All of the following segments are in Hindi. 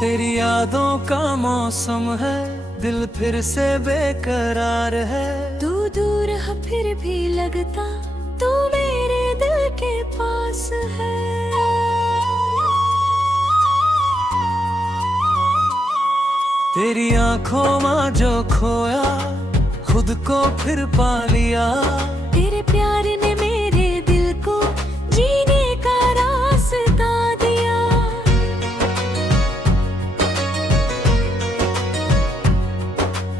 तेरी यादों का मौसम है, दिल फिर से बेकरार है। तू दूर है फिर भी लगता तू मेरे दिल के पास है। तेरी आंखों में जो खोया, खुद को फिर पा लिया। तेरे प्यार ने मेरे दिल को जीने का रास्ता दिया।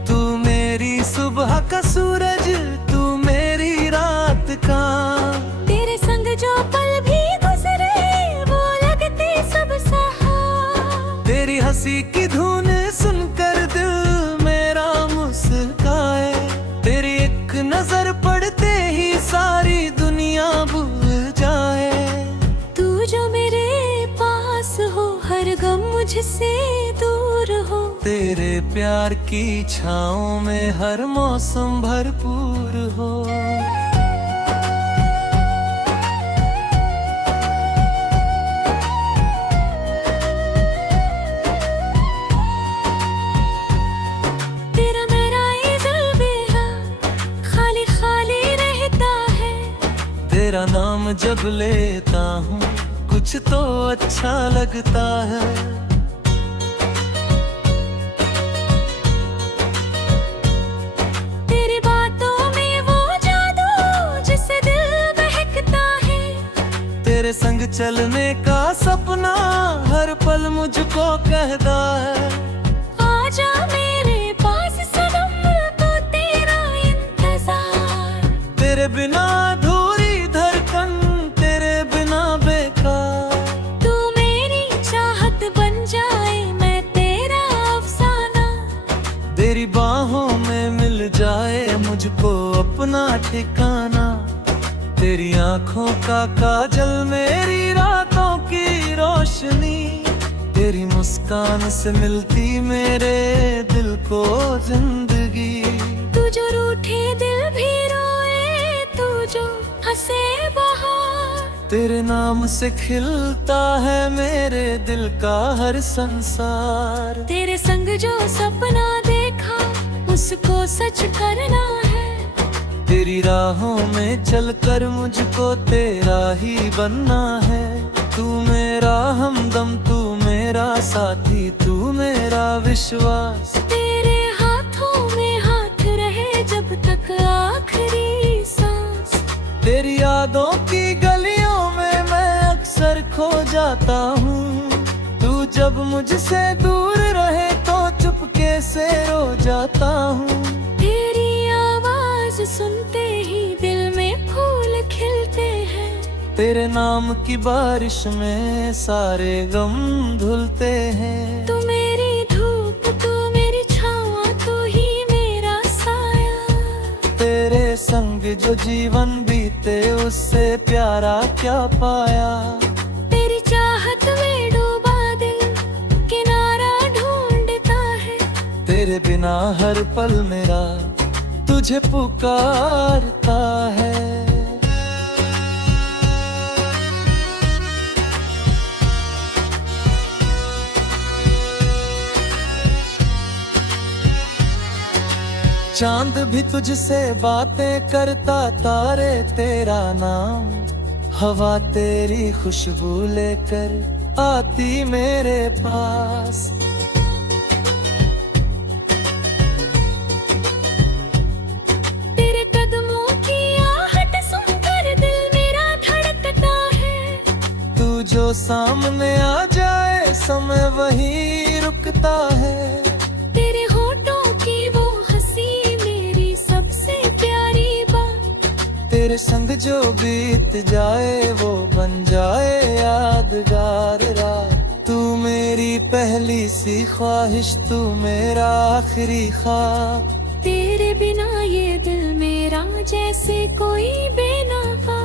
तू मेरी सुबह का सूरज, तू मेरी रात का। तेरे संग जो पल भी गुजरे वो लगते सब सहा। तेरी हंसी की धुन सुनकर दिल मेरा मुस्काए। तेरी एक नजर पड़ते ही सारी दुनिया भूल जाए। तू जो मेरे पास हो हर गम मुझसे दूर हो। तेरे प्यार की छाँव में हर मौसम भरपूर हो। तेरा मेरा ये दिल बेहाल खाली खाली रहता है। तेरा नाम जब लेता हूँ कुछ तो अच्छा लगता है। तेरी बातों में वो जादू जिससे दिल बहकता है। तेरे संग चलने का सपना हर पल मुझको कहता है। आजा मेरे पास सनम तो तेरा इंतजार। तेरे बिना अधूरी धड़कन, तेरे बिना बेकार। तू मेरी चाहत बन जाए मैं तेरा अफसाना। तेरी बाहों में मिल जाए मुझको अपना ठिकाना। तेरी आंखों का काजल मेरी रातों की रोशनी। तेरी मुस्कान से मिलती मेरे दिल को जिंदगी। तू जो रूठे दिल भी रोए, तू जो हंसे बहार। तेरे नाम से खिलता है मेरे दिल का हर संसार। तेरे संग जो सपना देखा उसको सच करना है। तेरी राहों में चलकर मुझको तेरा ही बनना है। तू मेरा हमदम, तू मेरा साथी, तू मेरा विश्वास। तेरे हाथों में हाथ रहे जब तक आखिरी सांस। तेरी यादों की गलियों में मैं अक्सर खो जाता हूँ। तू जब मुझसे दूर रहे तो चुपके से रो जाता हूँ। तेरी आवाज सुनते ही दिल में फूल खिलते हैं। तेरे नाम की बारिश में सारे गम धुलते हैं। तू मेरी धूप, तू मेरी छाँव, तू ही मेरा साया। तेरे संग जो जीवन बीते उससे प्यारा क्या पाया। तेरी चाहत में डूबा दिल किनारा ढूंढता है। तेरे बिना हर पल मेरा तुझे पुकारता है। चांद भी तुझसे बातें करता, तारे तेरा नाम। हवा तेरी खुशबू लेकर आती मेरे पास। तेरे कदमों की आहट सुनकर दिल मेरा धड़कता है। तू जो सामने आ जाए समय वही रुकता है। तेरे होठों की वो हंसी मेरी सबसे प्यारी बात। तेरे संग जो बीत जाए वो बन जाए यादगार रात। तू मेरी पहली सी ख्वाहिश, तू मेरा आखिरी ख्वाब। तेरे बिना ये दिल मेरा जैसे कोई बेनफा।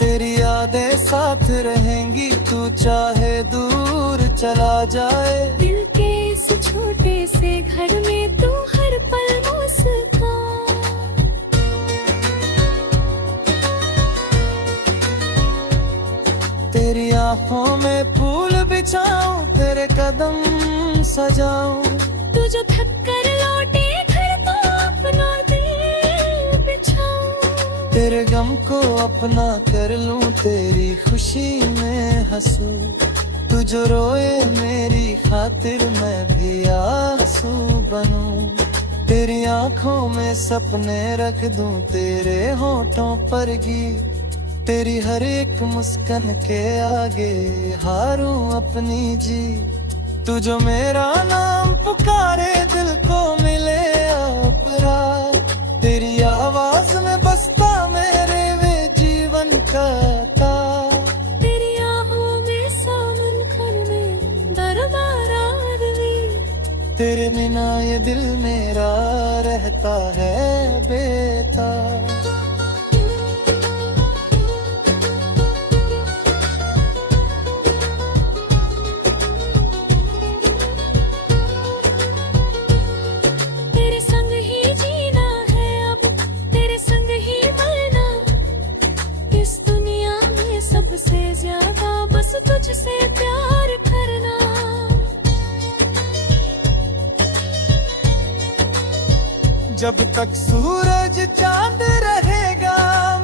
तेरी यादें साथ रहेंगी, तू चाहे दूर चला जाए। दिल के इस छोटे से घर में तू हर पल मुझसे आँखों में फूल बिछाऊं, तेरे कदम सजाऊं। तू जो थक कर लौटे घर तो अपना दिल बिछाऊं। तेरे गम को अपना कर लूं, तेरी खुशी में हंसूं। तू जो रोए मेरी खातिर मैं भी आंसू बनूं। तेरी आँखों में सपने रख दूं, तेरे होठों पर गीत। तेरी हर एक मुस्कान के आगे हारूं अपनी जी। तू जो मेरा नाम पुकारे दिल को मिले अपराध। तेरी आवाज में बसता मेरे वे जीवन का तार। तेरी आहों में सावन खन में दरबार आरवी। तेरे बिना ये दिल मेरा रहता है बेताब। तेरे संग ही जीना है अब, तेरे संग ही मरना। इस दुनिया में सबसे ज्यादा बस तुझसे प्यार करना। जब तक सूरज चांद रहेगा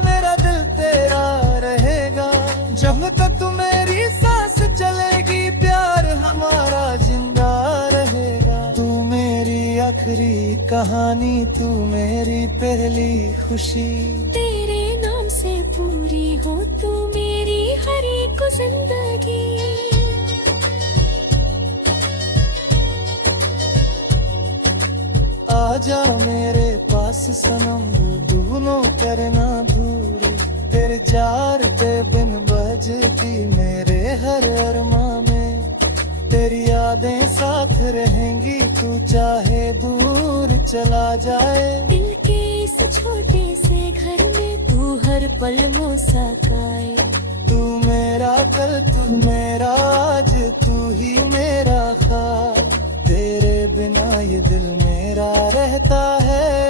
मेरा दिल तेरा रहेगा। जब तक तू मेरी सांस चलेगी प्यार हमारा जिंदा रहेगा। तू मेरी आखिरी कहानी, तू मेरी पहली खुशी। तेरे नाम से पूरी हो तू मेरी हर एक जिंदगी। आजा मेरे पास सनम, दोनों करना दूर। तेरे जार पे बिन बजती मेरे हर अरमा में। तेरी यादें साथ रहेंगी, तू चाहे दूर चला जाए। दिल के इस छोटे से घर में तू हर पल मुस्काए। तू मेरा कल, तू मेरा आज, तू ही मेरा ख्वाब। तेरे बिना ये दिल मेरा रहता है